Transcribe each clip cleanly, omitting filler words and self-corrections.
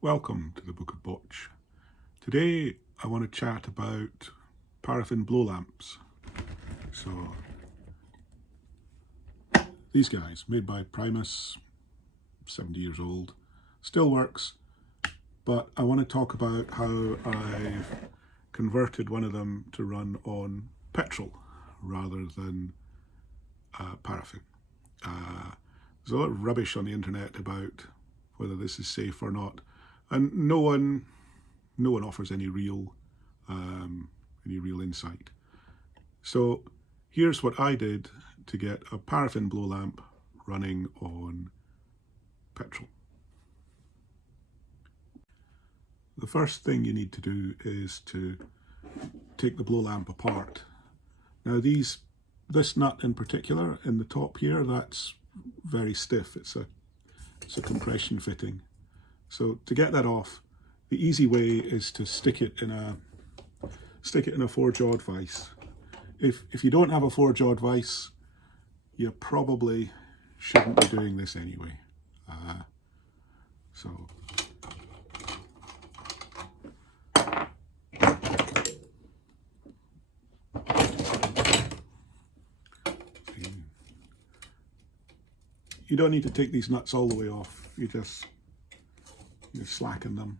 Welcome to the Book of Botch. Today I want to chat about paraffin blow lamps. So these guys, made by Primus, 70 years old, still works, but I want to talk about how I've converted one of them to run on petrol rather than paraffin. There's a lot of rubbish on the internet about whether this is safe or not, and no one offers any real insight. So here's what I did to get a paraffin blow lamp running on petrol. The first thing you need to do is to take the blow lamp apart. Now this nut in particular in the top here, that's very stiff. It's a compression fitting. So to get that off, the easy way is to stick it in a 4-jawed vise. If you don't have a 4-jawed vise, you probably shouldn't be doing this anyway. You don't need to take these nuts all the way off. You just slacken them.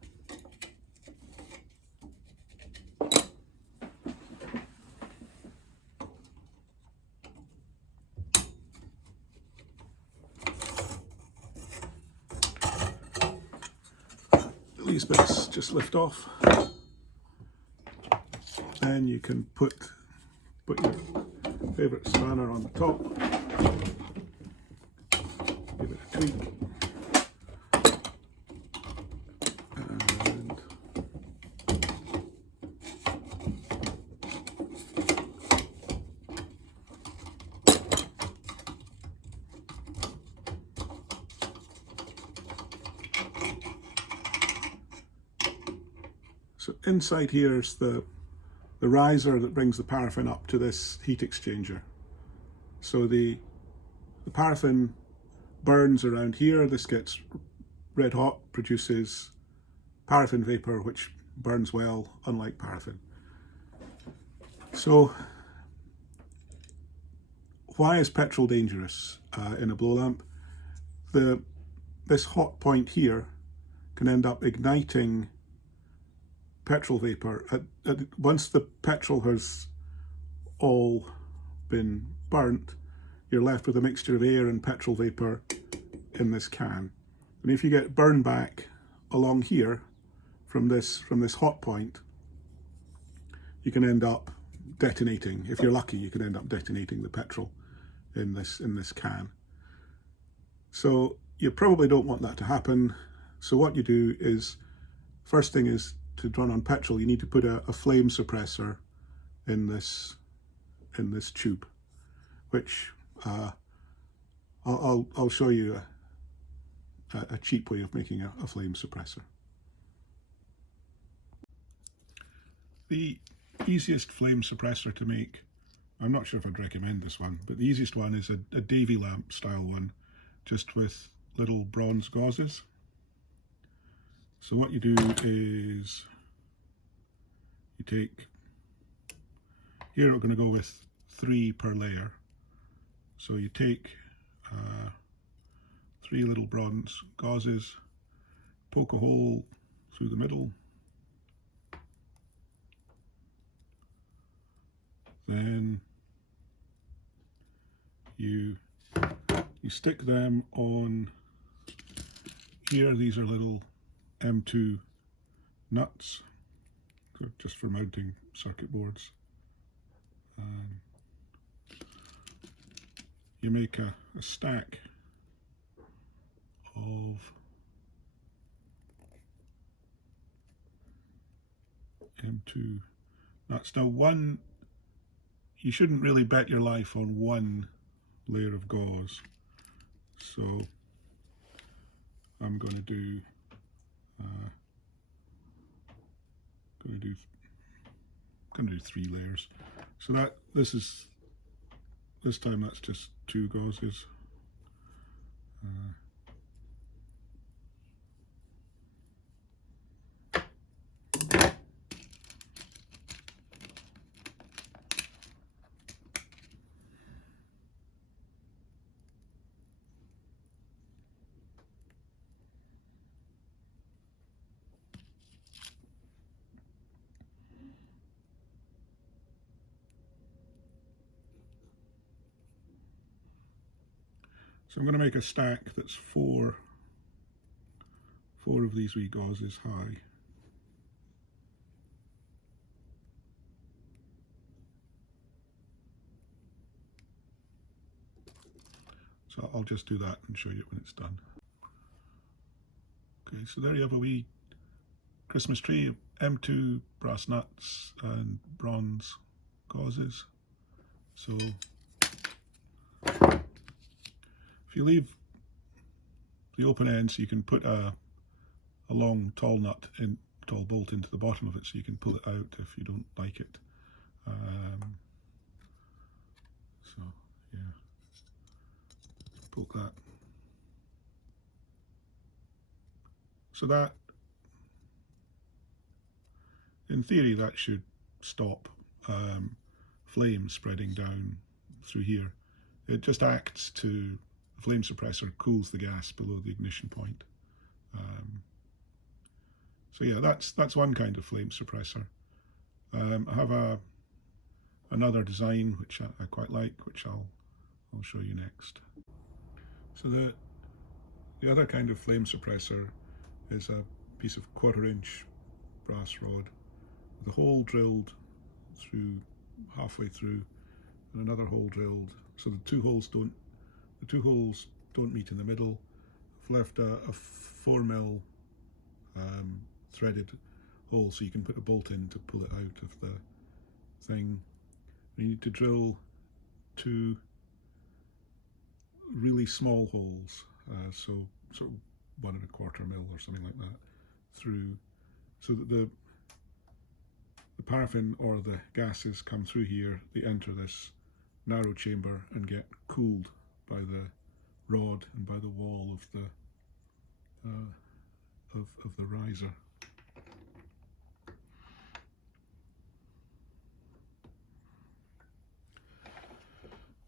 These bits just lift off. Then you can put your favourite spanner on the top. Give it a tweak. And so inside here is the riser that brings the paraffin up to this heat exchanger. So the paraffin burns around here. This gets red hot, produces paraffin vapor, which burns well, unlike paraffin. So why is petrol dangerous in a blow lamp? This hot point here can end up igniting petrol vapor. Once the petrol has all been burnt, you're left with a mixture of air and petrol vapor in this can. And if you get burn back along here from this hot point, you can end up detonating. If you're lucky, you can end up detonating the petrol in this can. So you probably don't want that to happen. So what you do is, first thing is, to run on petrol, you need to put a flame suppressor in this tube, which I'll show you a cheap way of making a flame suppressor. The easiest flame suppressor to make, I'm not sure if I'd recommend this one, but the easiest one is a Davy lamp style one, just with little bronze gauzes. So what you do is you take, here we're going to go with 3 per layer. So you take 3 little bronze gauzes, poke a hole through the middle, then you stick them on here. These are little M2 nuts, just for mounting circuit boards. You make a stack of M2 nuts. Now you shouldn't really bet your life on one layer of gauze, so I'm going to do 3 layers. So this time that's just 2 gauzes. So I'm going to make a stack that's four of these wee gauzes high. So I'll just do that and show you when it's done. Okay, so there you have a wee Christmas tree, M2 brass nuts and bronze gauzes. So if you leave the open end, so you can put a long tall bolt into the bottom of it, so you can pull it out if you don't like it. So yeah, poke that. So that, in theory, that should stop flame spreading down through here. It just acts to, the flame suppressor cools the gas below the ignition point. So yeah, that's one kind of flame suppressor. I have another design which I quite like, which I'll show you next. So the other kind of flame suppressor is a piece of 1/4 inch brass rod with a hole drilled through halfway through and another hole drilled, so the two holes don't meet in the middle. I've left a 4mm threaded hole so you can put a bolt in to pull it out of the thing. You need to drill 2 really small holes, so sort of 1 1/4 mil or something like that, through, so that the paraffin or the gases come through here. They enter this narrow chamber and get cooled by the rod and by the wall of the riser.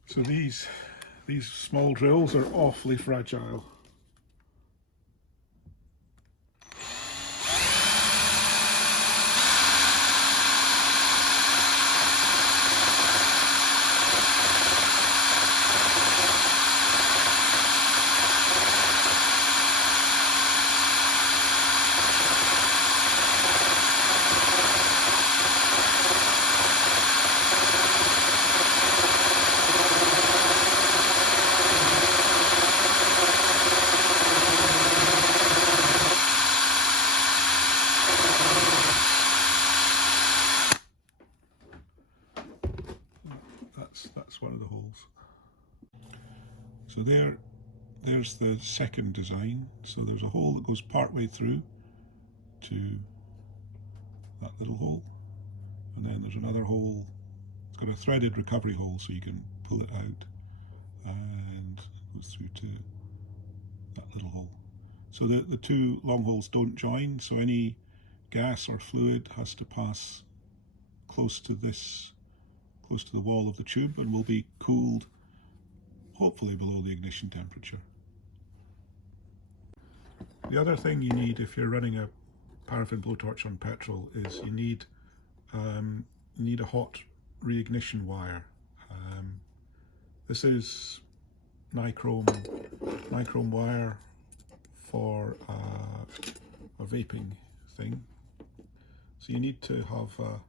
So these small drills are awfully fragile. That's one of the holes. So there's the second design. So there's a hole that goes part way through to that little hole, and then there's another hole. It's got a threaded recovery hole so you can pull it out, and it goes through to that little hole. So the 2 long holes don't join, so any gas or fluid has to pass close to the wall of the tube and will be cooled, hopefully below the ignition temperature. The other thing you need if you're running a paraffin blowtorch on petrol is you need a hot reignition wire. This is nichrome wire for a vaping thing. So you need to have a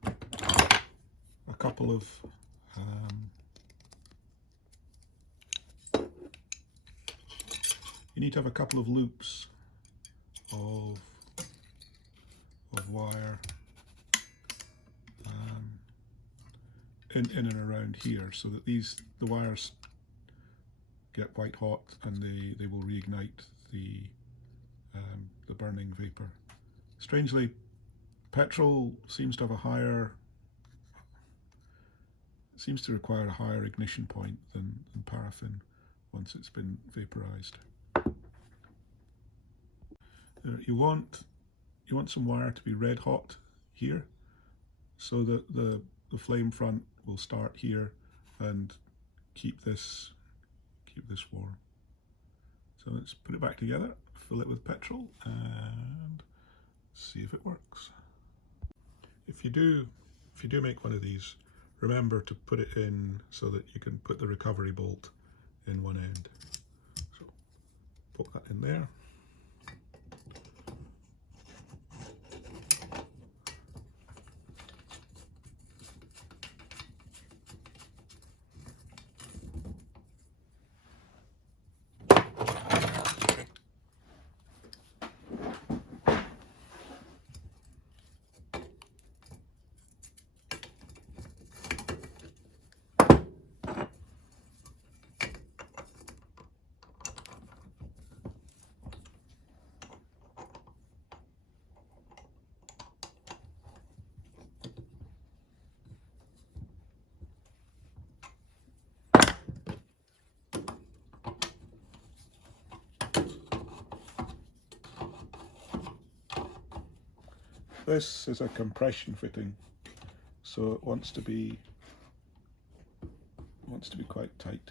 couple of loops of wire in and around here, so that the wires get white hot and they will reignite the burning vapor. Strangely, petrol seems to require a higher ignition point than paraffin once it's been vaporized. You want some wire to be red hot here, so that the flame front will start here and keep this warm. So let's put it back together, fill it with petrol, and see if it works. If you do make one of these, remember to put it in so that you can put the recovery bolt in one end. So Put that in there. This is a compression fitting, so it wants to be quite tight.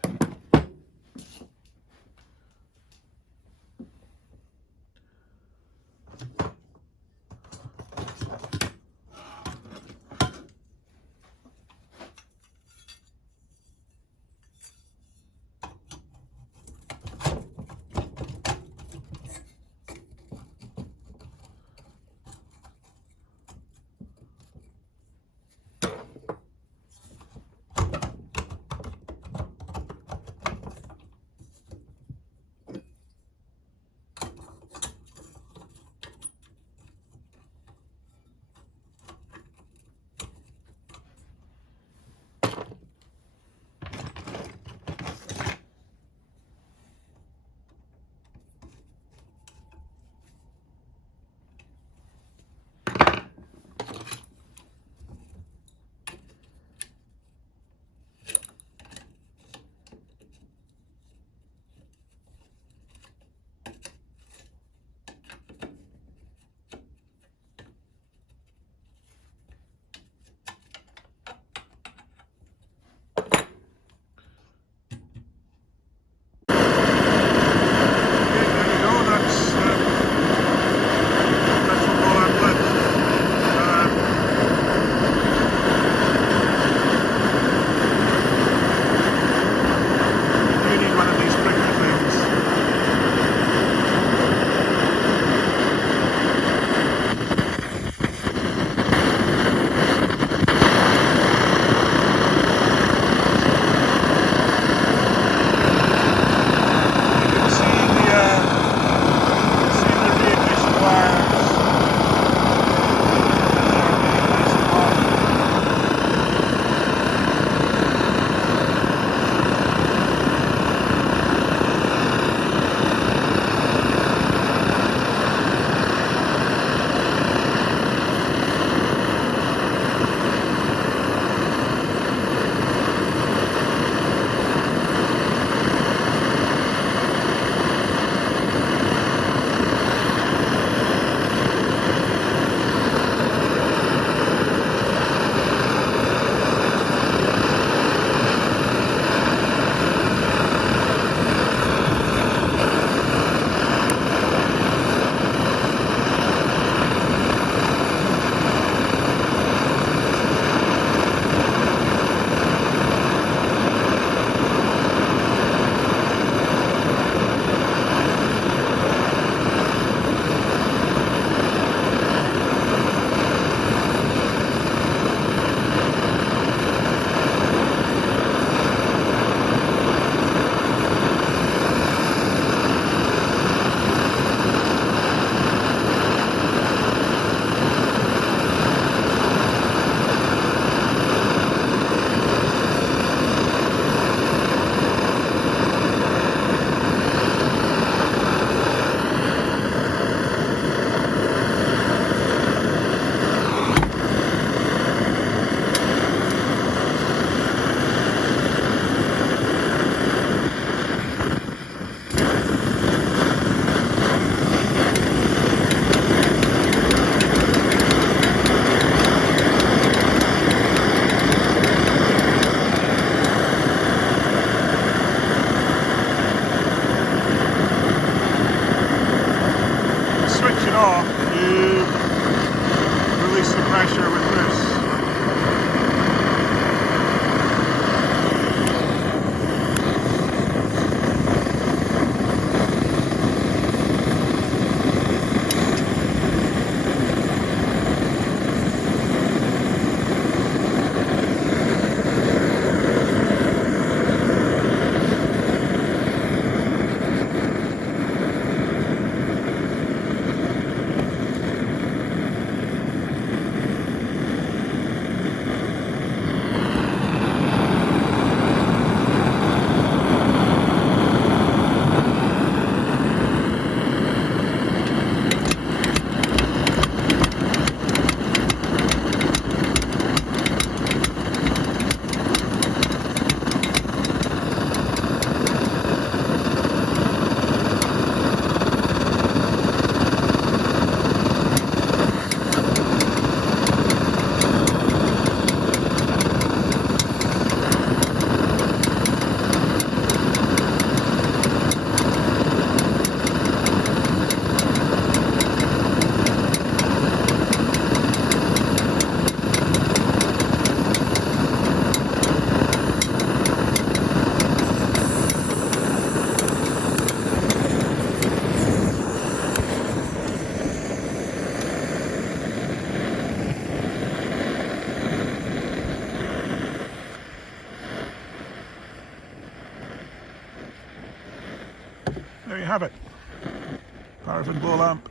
paraffin blow lamp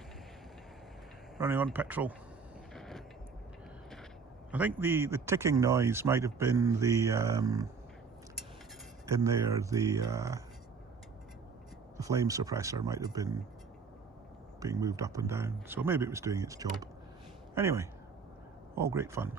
running on petrol. I think the ticking noise might have been the in there the flame suppressor might have been being moved up and down, so maybe it was doing its job. Anyway, all great fun.